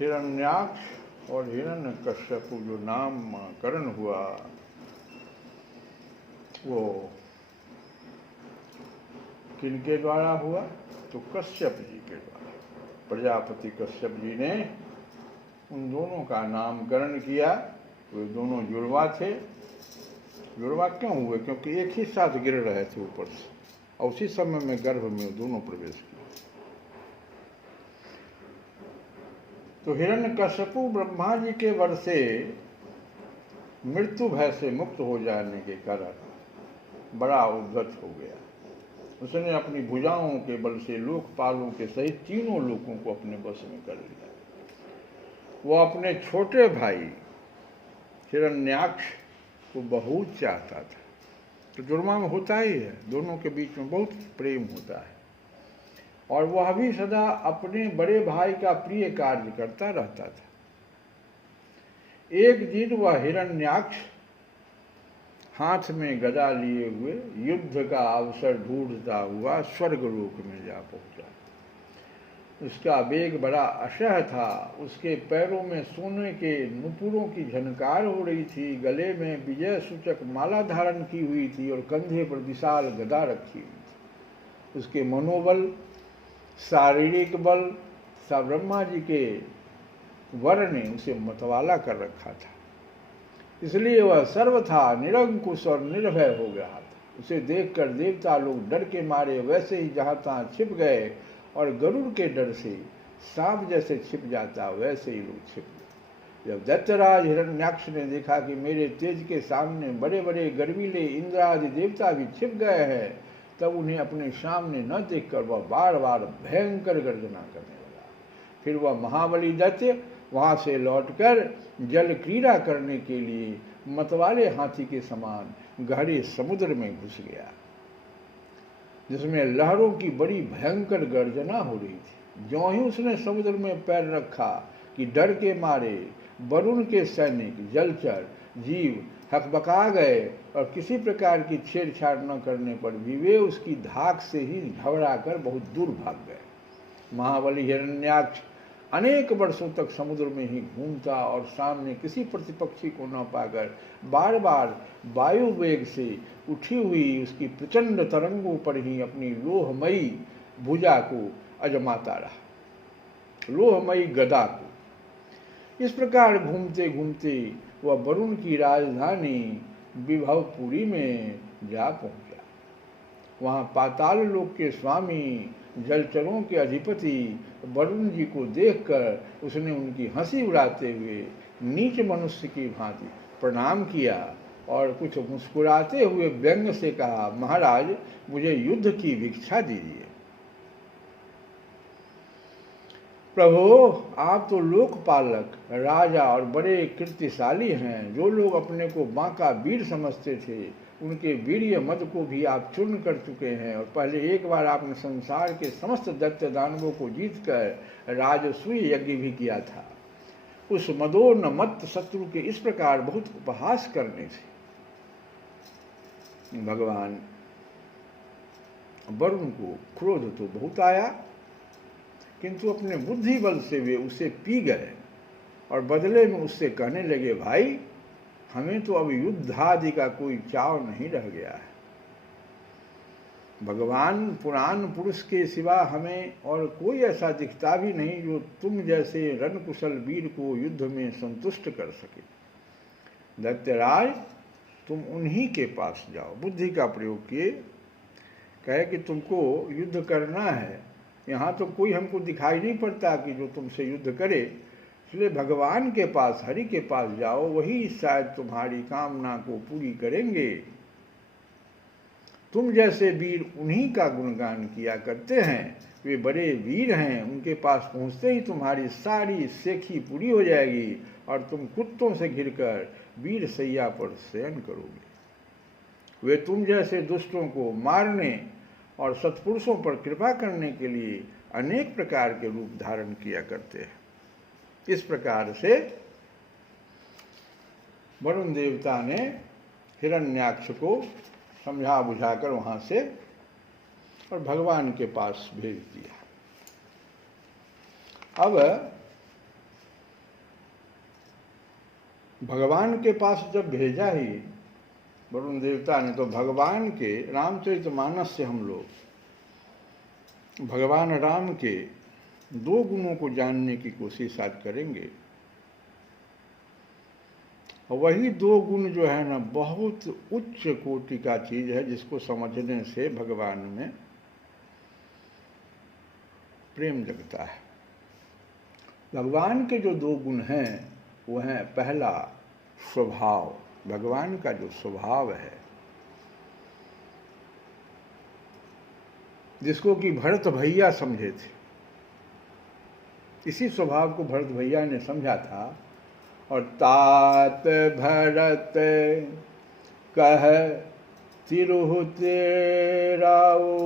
हिरण्याक्ष और हिरण्यकश्यप जो नामकरण हुआ वो किनके द्वारा हुआ? तो कश्यप जी के द्वारा। प्रजापति कश्यप जी ने उन दोनों का नामकरण किया। वे दोनों जुड़वा थे, जुड़वा क्यों हुए? क्योंकि एक ही साथ गिर रहे थे ऊपर से, और उसी समय में गर्भ में दोनों प्रवेश किए। तो हिरण्यकश्यपु ब्रह्मा जी के वर से मृत्यु भय से मुक्त हो जाने के कारण बड़ा उद्धत हो गया। उसने अपनी भुजाओं के बल से लोकपालों के सहित तीनों लोगों को अपने बस में कर लिया। वो अपने छोटे भाई हिरण्याक्ष को बहुत चाहता था। तो जुड़वा में होता ही है, दोनों के बीच में बहुत प्रेम होता है, और वह भी सदा अपने बड़े भाई का प्रिय कार्य करता रहता था। एक दिन वह हिरण्याक्ष हाथ में गदा लिए हुए युद्ध का अवसर ढूंढता हुआ स्वर्गलोक में जा पहुंचा। उसका वेग बड़ा अशह था। उसके पैरों में सोने के नुपुरों की झनकार हो रही थी, गले में विजय सूचक माला धारण की हुई थी और कंधे पर विशाल गदा रखी हुई थी। उसके मनोबल, शारीरिक बल तथा ब्रह्मा जी के वर ने उसे मतवाला कर रखा था, इसलिए वह सर्वथा निरंकुश और निर्भय हो गया था। उसे देखकर देवता लोग डर के मारे वैसे ही जहाँ तहाँ छिप गए, और गरुड़ के डर से सांप जैसे छिप जाता वैसे ही लोग छिप गए। जब दैत्यराज हिरण्याक्ष ने देखा कि मेरे तेज के सामने बड़े बड़े गर्वीले इंद्र आदि देवता भी छिप गए हैं, तब उन्हें अपने सामने न देखकर वह बार बार भयंकर गर्जना करने लगा। फिर वह महाबली दैत्य वहाँ से लौटकर जल क्रीड़ा करने के लिए मतवाले हाथी के समान गहरे समुद्र में घुस गया, जिसमें लहरों की बड़ी भयंकर गर्जना हो रही थी। ज्यों ही उसने समुद्र में पैर रखा कि डर के मारे वरुण के सैनिक जलचर जीव हकबका गए, और किसी प्रकार की छेड़छाड़ न करने पर भी वे उसकी धाक से ही घबराकर बहुत दूर भाग गए। महाबली हिरण्याक्ष अनेक वर्षों तक समुद्र में ही घूमता और सामने किसी प्रतिपक्षी को न पाकर बार बार वायु वेग से उठी हुई उसकी प्रचंड तरंगों पर ही अपनी लोहमयी भुजा को अजमाता रहा, लोहमयी गदा को। इस प्रकार घूमते घूमते वह वरुण की राजधानी विभवपुरी में जा पहुंचा। वहाँ पाताल लोक के स्वामी जलचरों के अधिपति वरुण जी को देखकर उसने उनकी हंसी उड़ाते हुए नीच मनुष्य की भांति प्रणाम किया और कुछ मुस्कुराते हुए व्यंग से कहा, महाराज मुझे युद्ध की भिक्षा दीजिए। प्रभु आप तो लोकपालक राजा और बड़े कीर्तिशाली हैं। जो लोग अपने को बांका वीर समझते थे उनके वीर्य मद को भी आप चूर्ण कर चुके हैं, और पहले एक बार आपने संसार के समस्त दैत्य दानवों को जीतकर राजसूय यज्ञ भी किया था। उस मदोन्न मत्त शत्रु के इस प्रकार बहुत उपहास करने से भगवान वरुण को क्रोध तो बहुत आया, किंतु अपने बुद्धि बल से वे उसे पी गए और बदले में उससे कहने लगे, भाई हमें तो अब युद्ध आदि का कोई चाव नहीं रह गया है। भगवान पुराण पुरुष के सिवा हमें और कोई ऐसा दिखता भी नहीं जो तुम जैसे रणकुशल वीर को युद्ध में संतुष्ट कर सके। दैत्यराज तुम उन्हीं के पास जाओ। बुद्धि का प्रयोग किए, कहे कि तुमको युद्ध करना है, यहाँ तो कोई हमको दिखाई नहीं पड़ता कि जो तुमसे युद्ध करे, इसलिए भगवान के पास हरि के पास जाओ, वही शायद तुम्हारी कामना को पूरी करेंगे। तुम जैसे वीर उन्हीं का गुणगान किया करते हैं, वे बड़े वीर हैं, उनके पास पहुँचते ही तुम्हारी सारी सेखी पूरी हो जाएगी और तुम कुत्तों से घिरकर वीर सैया पर शयन करोगे। वे तुम जैसे दुष्टों को मारने और सत्पुरुषों पर कृपा करने के लिए अनेक प्रकार के रूप धारण किया करते हैं। इस प्रकार से वरुण देवता ने हिरण्याक्ष को समझा बुझाकर वहां से और भगवान के पास भेज दिया। अब भगवान के पास जब भेजा ही वरुण देवता ने, तो भगवान के रामचरितमानस से हम लोग भगवान राम के दो गुणों को जानने की कोशिश आज करेंगे। वही दो गुण जो है ना बहुत उच्च कोटि का चीज है, जिसको समझने से भगवान में प्रेम जगता है। भगवान के जो दो गुण हैं वो हैं, पहला स्वभाव, भगवान का जो स्वभाव है, जिसको कि भरत भैया समझे थे, इसी स्वभाव को भरत भैया ने समझा था। और तात भरत कह तिरुहु तेराओ,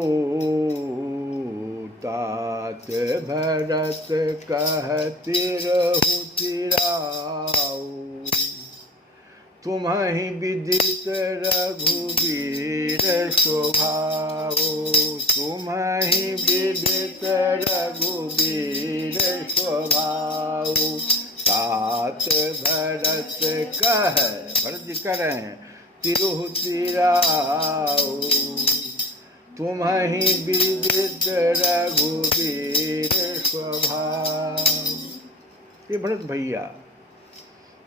तात भरत कह तिरुहु तिराओ, तुम्हि विदित रघुवीर स्वभाव, तुम्हि विदित रघुवीर स्वभाव, तात भरत कह, भरत जी कह रहे हैं, तिरुहु तिराओ, तुम्हि विदित रघुवीर स्वभाव। ये भरत भैया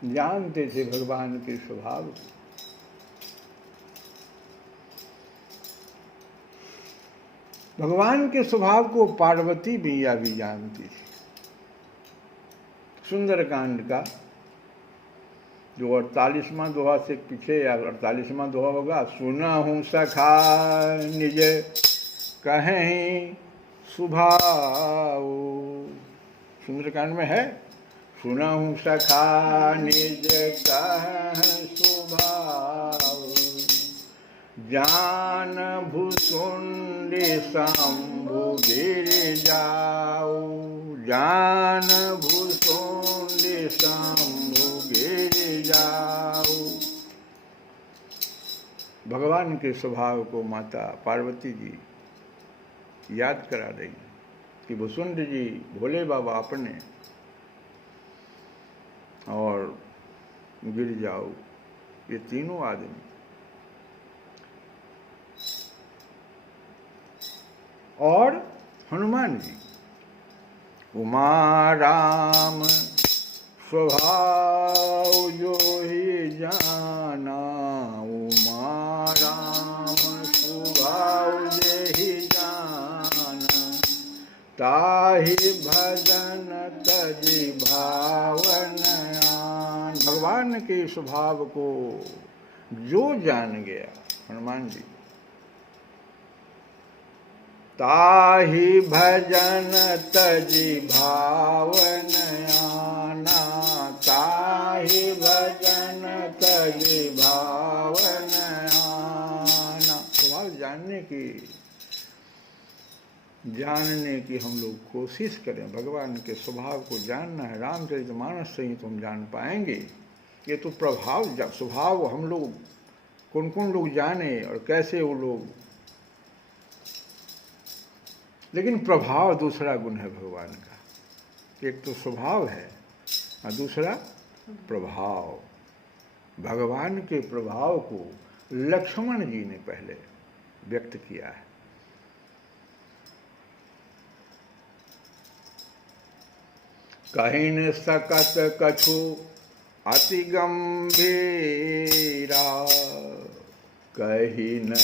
जानते थे भगवान के स्वभाव को। भगवान के स्वभाव को पार्वती मैया भी जानती थी। सुंदरकांड का जो 48वां दोहा से पीछे या 48वां दोहा होगा, सुनहु सखा निज कहें सुभाव, सुंदरकांड में है, सुनहु सखा निज कहें सुभाव, जान भुसुंडी शंभु गिर जाओ, जान भुसुंडी शंभु गिर जाओ। भगवान के स्वभाव को माता पार्वती जी याद करा रही कि भुसुंड जी भोले बाबा अपने, और गिर जाओ, ये तीनों आदमी। और हनुमान जी, उमा राम स्वभाव जो ही जाना, उमा राम स्वभाव जे ही जाना, ताहि भजन तजि भावन आन। भगवान के स्वभाव को जो जान गया हनुमान जी, ताहि भजन तजि भावन आना, ताहि भजन तजि भावन आना। स्वभाव जानने की हम लोग कोशिश करें। भगवान के स्वभाव को जानना है, रामचरितमानस से ही तो हम जान पाएंगे। ये तो स्वभाव हम लोग कौन कौन लोग जाने और कैसे वो लोग, लेकिन प्रभाव दूसरा गुण है भगवान का। एक तो स्वभाव है और दूसरा प्रभाव। भगवान के प्रभाव को लक्ष्मण जी ने पहले व्यक्त किया है। कहीं न सकत कछु अति गंभीरा, कहीं न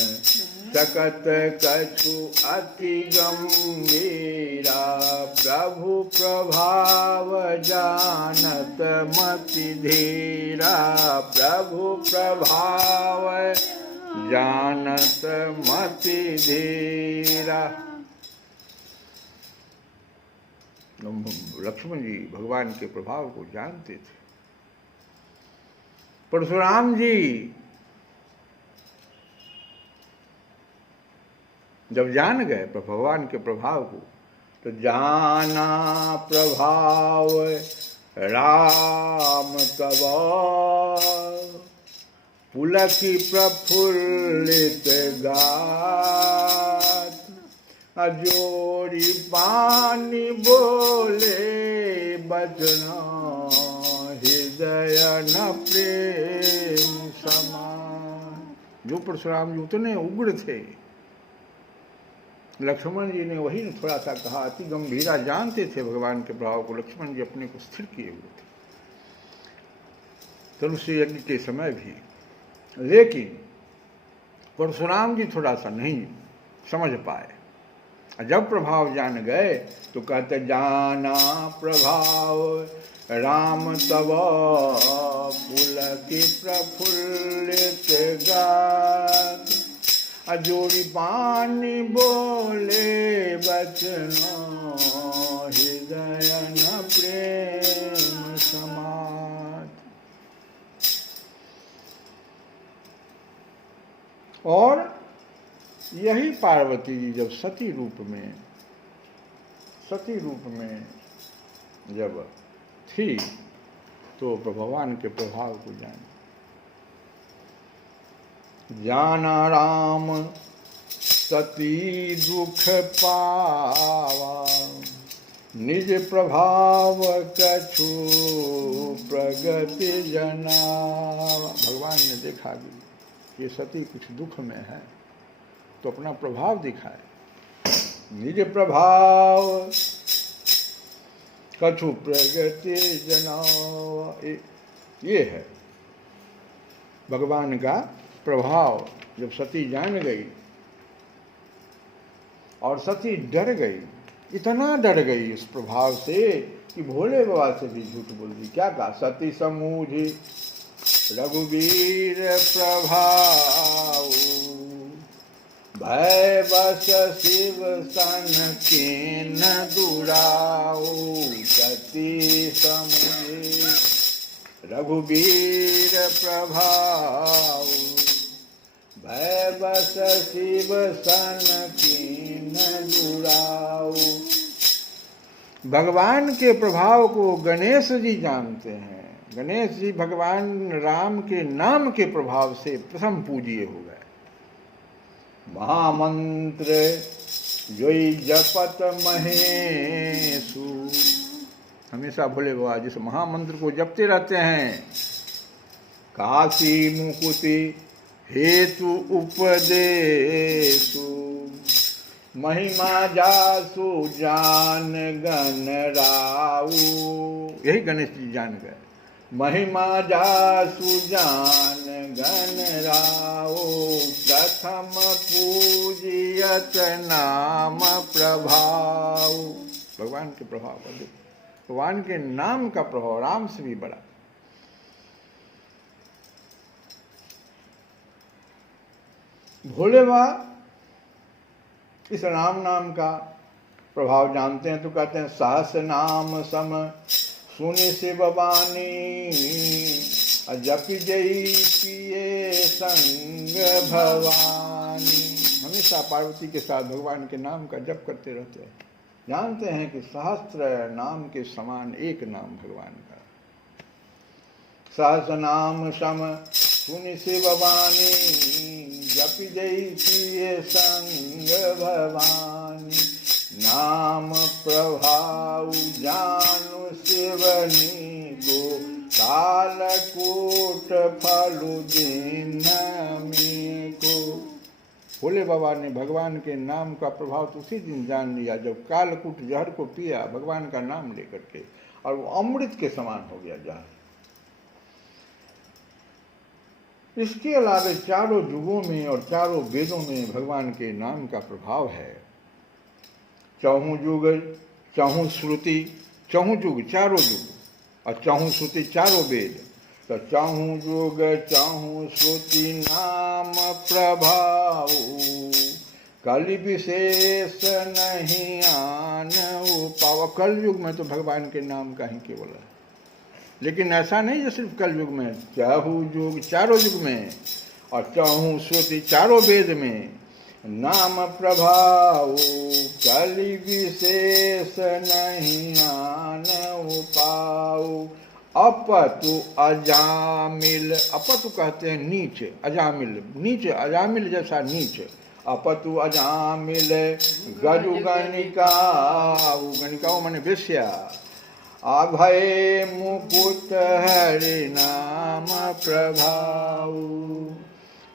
सकत कछु अति गंभीरा, प्रभु प्रभाव जानत मति धीरा, प्रभु प्रभाव जानत मति धीरा। लक्ष्मण जी भगवान के प्रभाव को जानते थे। परशुराम जी जब जान गए भगवान के प्रभाव को, तो जाना प्रभाव राम तब, पुलकी प्रफुल्लित गात, अजोरी पानी बोले बचना, हृदय न प्रेम समान। जो परशुराम जी उतने उग्र थे, लक्ष्मण जी ने वही थोड़ा सा कहा। अति गंभीरा जानते थे भगवान के प्रभाव को, लक्ष्मण जी अपने को स्थिर किए हुए थे। धनुष्य यज्ञ के समय भी। लेकिन परशुराम जी थोड़ा सा नहीं समझ पाए। जब प्रभाव जान गए तो कहते जाना प्रभाव राम तव पुलकित प्रफुल्लित गात, अजोड़ी पानी बोले बचनों हृदय न प्रेम समात। और यही पार्वती जी जब सती रूप में जब थी तो भगवान के प्रभाव को जाना राम सती दुख पावा, निज प्रभाव कछु प्रगति जनावा। भगवान ने देखा कि ये सती कुछ दुख में है तो अपना प्रभाव दिखाए। निज प्रभाव कछु प्रगति जनावा, ये है भगवान का प्रभाव। जब सती जान गई और सती डर गई, इतना डर गई इस प्रभाव से कि भोले बाबा से भी झूठ बोल दी। क्या कहा? सती समूझी रघुवीर प्रभाव, भय बस शिव सन कीन दुराऊ। सती समूझी रघुवीर प्रभाव, भय बस शिव सन कीन दुराऊ। भगवान के प्रभाव को गणेश जी जानते हैं। गणेश जी भगवान राम के नाम के प्रभाव से प्रथम पूज्य हो गए। महामंत्र जोई जपत महेशु, हमेशा भोले बाबा जिस महामंत्र को जपते रहते हैं। काशी मुकुति हेतु उपदेशु, महिमा जासु जान गण राऊ। यही गणेश जी जान गए। महिमा जासु जान गण राऊ, प्रथम पूजियत नाम प्रभाव। भगवान के प्रभाव, भगवान के नाम का प्रभाव राम से भी बड़ा। भोले बाबा इस राम नाम का प्रभाव जानते हैं तो कहते हैं सहस्र नाम सम सुनि शिव बानी, जप जई पिए संग भवानी। हमेशा पार्वती के साथ भगवान के नाम का जप करते रहते हैं। जानते हैं कि सहस्त्र नाम के समान एक नाम भगवान का। सहस्र नाम सम सुनि शिव बानी, जप जई पिए संग भवानी। नाम प्रभाव जानु शिवनी को, कालकूट फलु दिन को। भोले बाबा ने भगवान के नाम का प्रभाव तो उसी दिन जान लिया जब कालकूट जहर को पिया भगवान का नाम लेकर के, और वो अमृत के समान हो गया जहर। इसके अलावा चारों युगों में और चारों वेदों में भगवान के नाम का प्रभाव है। चौहू युग, चौहू श्रुति, चौहू युग चारों युग और चौहू श्रुति चारों वेद। तो चौहू युग चौहू श्रुति नाम प्रभाव, कलि विशेष नहीं आन उपाव। कल युग में तो भगवान के नाम का ही केवल है, लेकिन ऐसा नहीं जो सिर्फ कल युग में, चौहू युग चारों युग में और चौहू श्रुति चारों वेद में नाम प्रभाव, कलि विशेष नहीं आन उपाऊ। अपतु अजामिल, अपतु कहते हैं नीच, अजामिल नीच, अजामिल जैसा नीच। अपतु अजामिल गजु गणिका, गणिकाओं माने वेश्या। अभय मुकुट हरि नाम प्रभाव,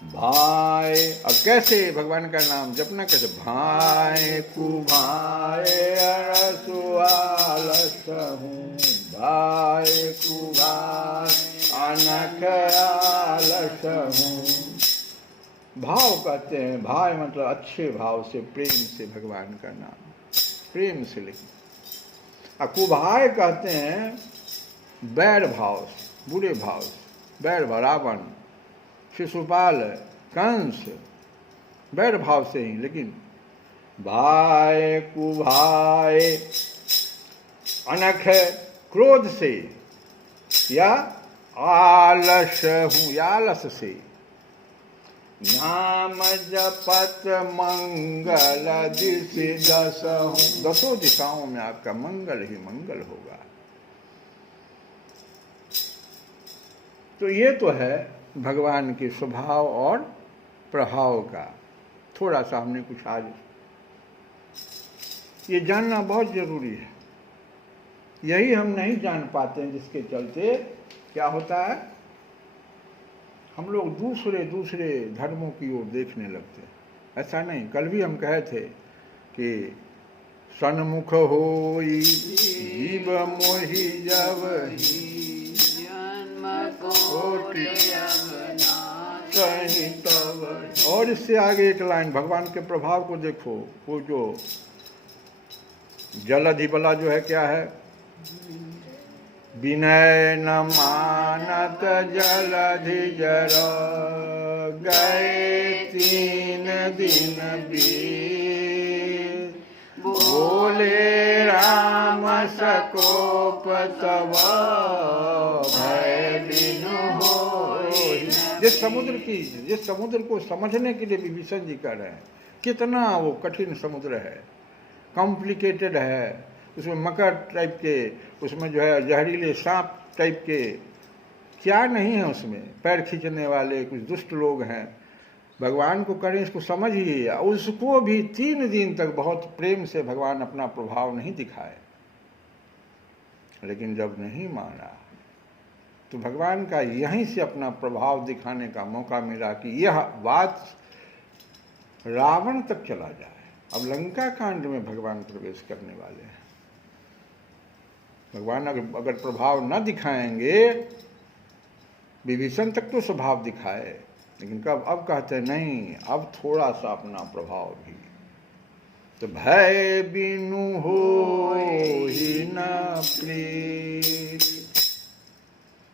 भाई। अब कैसे भगवान का नाम जपना, कैसे? भाई कुभाए अरसुआलस हूँ, भाई कुभाए अनख आलस हूँ। भाव कहते हैं, भाव मतलब अच्छे भाव से, प्रेम से भगवान का नाम, प्रेम से लिखना। कुभाय कहते हैं बैर भाव से, बुरे भाव से, बैर भाव, रावण, शिशुपाल, कंस, बैर भाव से ही। लेकिन भाई कुभाय अनख क्रोध से, या आलस हूँ, या आलस से। नाम जपत मंगल दिशि दस हूँ, दसों दिशाओं में आपका मंगल ही मंगल होगा। तो ये तो है भगवान के स्वभाव और प्रभाव का थोड़ा सा हमने कुछ आज ये जानना बहुत जरूरी है। यही हम नहीं जान पाते हैं, जिसके चलते क्या होता है, हम लोग दूसरे दूसरे धर्मों की ओर देखने लगते हैं। ऐसा नहीं, कल भी हम कहे थे कि सन्मुख होई जीव मोहि जबहि, और इससे आगे एक लाइन भगवान के प्रभाव को देखो। वो जो जलधि वाला जो है, क्या है, विनय न मानत जलधि जर, गए 3 दिन बीत, बोले राम सकोप तब, भय बिनु होई। जिस समुद्र को समझने के लिए विभीषण जी कर रहे हैं, कितना वो कठिन समुद्र है, कॉम्प्लिकेटेड है, उसमें मकर टाइप के, उसमें जो है जहरीले सांप टाइप के, क्या नहीं है उसमें, पैर खींचने वाले कुछ दुष्ट लोग हैं। भगवान को करें इसको समझिए। उसको भी 3 दिन तक बहुत प्रेम से भगवान अपना प्रभाव नहीं दिखाए, लेकिन जब नहीं माना तो भगवान का यहीं से अपना प्रभाव दिखाने का मौका मिला कि यह बात रावण तक चला जाए। अब लंका कांड में भगवान प्रवेश करने वाले हैं। भगवान अगर प्रभाव न दिखाएंगे, विभीषण तक तो स्वभाव दिखाए, लेकिन कब, अब कहते हैं नहीं, अब थोड़ा सा अपना प्रभाव भी। तो भय बिनु होहि न प्रीत,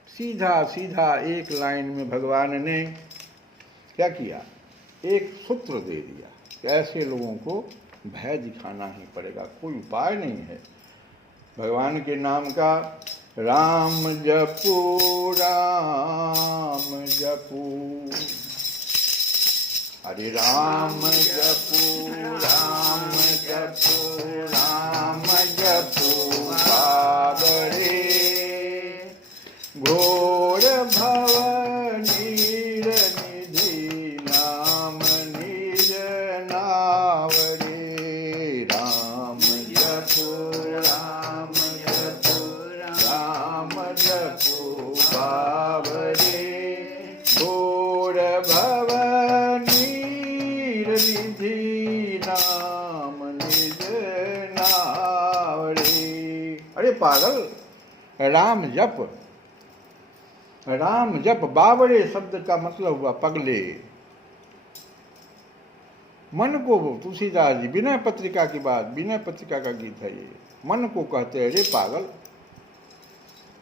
सीधा सीधा एक लाइन में भगवान ने क्या किया, एक सूत्र दे दिया कि ऐसे लोगों को भय दिखाना ही पड़ेगा, कोई उपाय नहीं है। भगवान के नाम का राम जपू, राम जपू, हरे राम जपू, राम जपू, राम जपू बाबरे, घोर भव नीर निधि, नाम निज नावरे, राम जपू, राम जपू, राम जपू बाबरे, घोर भव नीर निधि, नाम निज नावरे। अरे पागल, राम जप, राम जप। बावरे शब्द का मतलब हुआ पगले। मन को, तुलसीदास जी विनय पत्रिका की बात, विनय पत्रिका का गीत है ये, मन को कहते हैं रे पागल,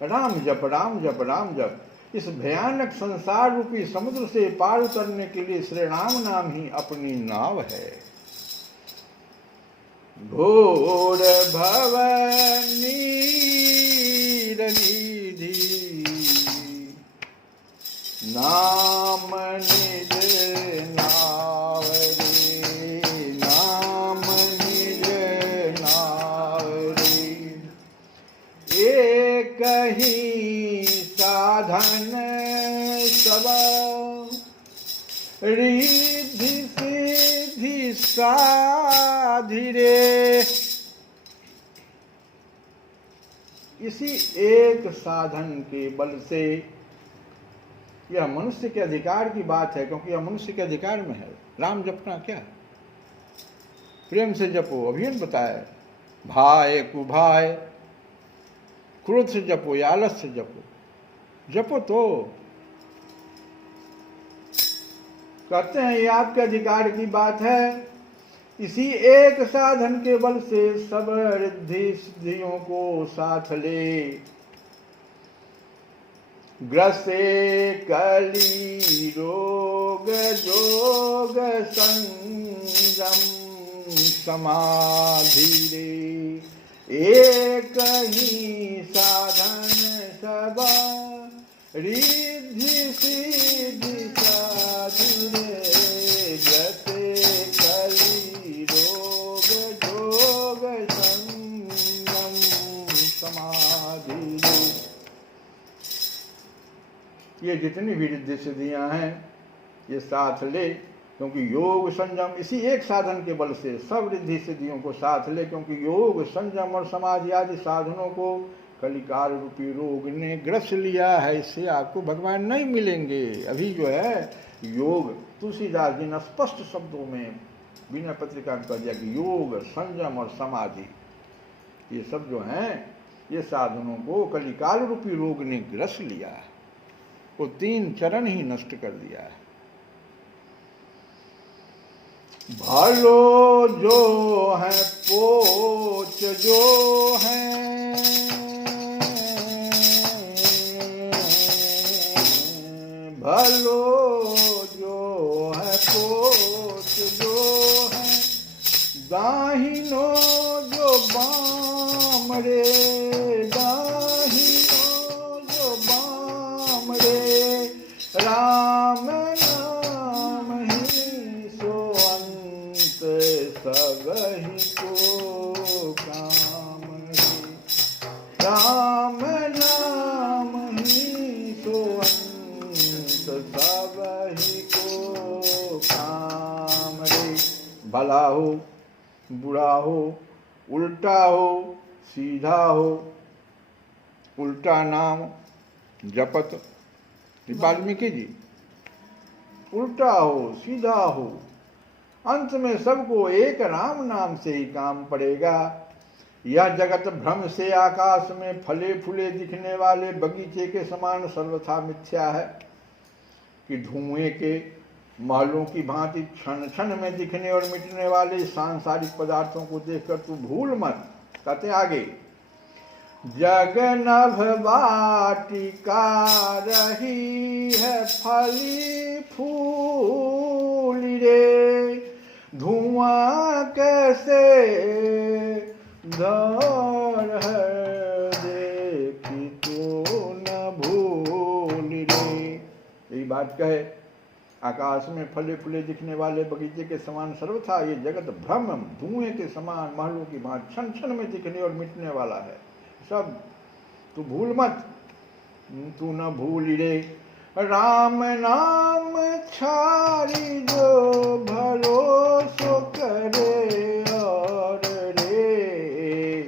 राम जप, राम जप, राम जप। इस भयानक संसार रूपी समुद्र से पार उतरने के लिए श्री राम नाम ही अपनी नाव है। घोर भव नीर निधि, नाम निज नावरे, नाम निज नावरे। एक ही साधन सब, रिद्धि सिद्धि साधि रे। इसी एक साधन के बल से, यह मनुष्य के अधिकार की बात है, क्योंकि यह मनुष्य के अधिकार में है। राम जपना क्या है, प्रेम से जपो, अभी बताया, भाई कुभाय, क्रोध से जपो या आलस से जपो। जपो तो। कहते हैं ये आपके अधिकार की बात है। इसी एक साधन के बल से सब रिद्धि सिद्धियों को साथ ले। ग्रसे कली रोग जोग संयम समाधि रे। एक ही साधन सब रिद्धि सिद्धि साधु रे। ग्रसे कली रोग जोग संयम समाधि रे। ये जितनी भी रिद्धि सिद्धियां हैं ये साथ ले, क्योंकि योग संयम इसी एक साधन के बल से सब रिद्धि सिद्धियों को साथ ले। क्योंकि योग संयम और समाधि आदि साधनों को कलिकाल रूपी रोग ने ग्रस लिया है। इससे आपको भगवान नहीं मिलेंगे। अभी जो है योग, तुलसीदास जी ने स्पष्ट शब्दों में बिना पत्रिका में कह दिया कि योग संयम और समाधि ये सब जो हैं ये साधनों को कलिकाल रूपी रोग ने ग्रस लिया है। वो 3 चरण ही नष्ट कर दिया है। भलो जो है पोच जो है, भलो जो है पोच जो है, दाहिनो जो बाम रे, दाहिनो जो बाम रे। राम नाम ही सो अंत सबहि को काम रे। राम नाम ही सो अंत सबहि को काम रे। भला हो बुरा हो, उल्टा हो सीधा हो, उल्टा नाम जपत वाल्मीकि जी, उल्टा हो सीधा हो, अंत में सबको एक राम नाम से ही काम पड़ेगा। यह जगत भ्रम से आकाश में फले फूले दिखने वाले बगीचे के समान सर्वथा मिथ्या है कि धुएं के महलों की भांति क्षण क्षण में दिखने और मिटने वाले सांसारिक पदार्थों को देखकर तू भूल मत। कहते आगे, जग नभ वाटिका रही है फली फूल रे। धुआं कैसे धर है देखी तो न भूल रे। यही बात कहे, आकाश में फले फूले दिखने वाले बगीचे के समान सर्वथा ये जगत भ्रम धुएं के समान महलों की भांति क्षण क्षण में दिखने और मिटने वाला है। सब तू भूल मत, तू न भूल रे। राम नाम छाड़ी जो भरोसो करे और रे।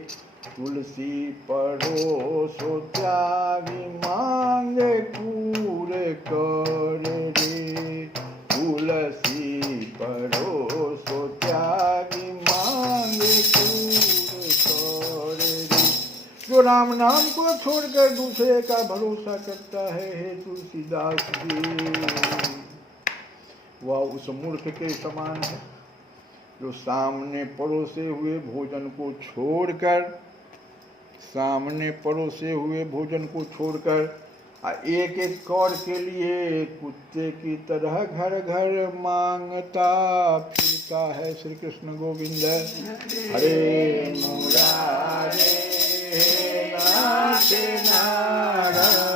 तुलसी परोसो त्यागी मांगे कूर कर रे। तुलसी परोसो त्यागी मांगे कूर कर रे। जो राम नाम को छोड़कर दूसरे का भरोसा करता है, हे तुलसीदास जी, वह उस मूर्ख के समान है जो सामने परोसे हुए भोजन को छोड़कर, सामने परोसे हुए भोजन को छोड़कर एक एक कौर के लिए कुत्ते की तरह घर घर मांगता फिरता है। श्री कृष्ण गोविंद हरे मुरारे नाथ नारायण।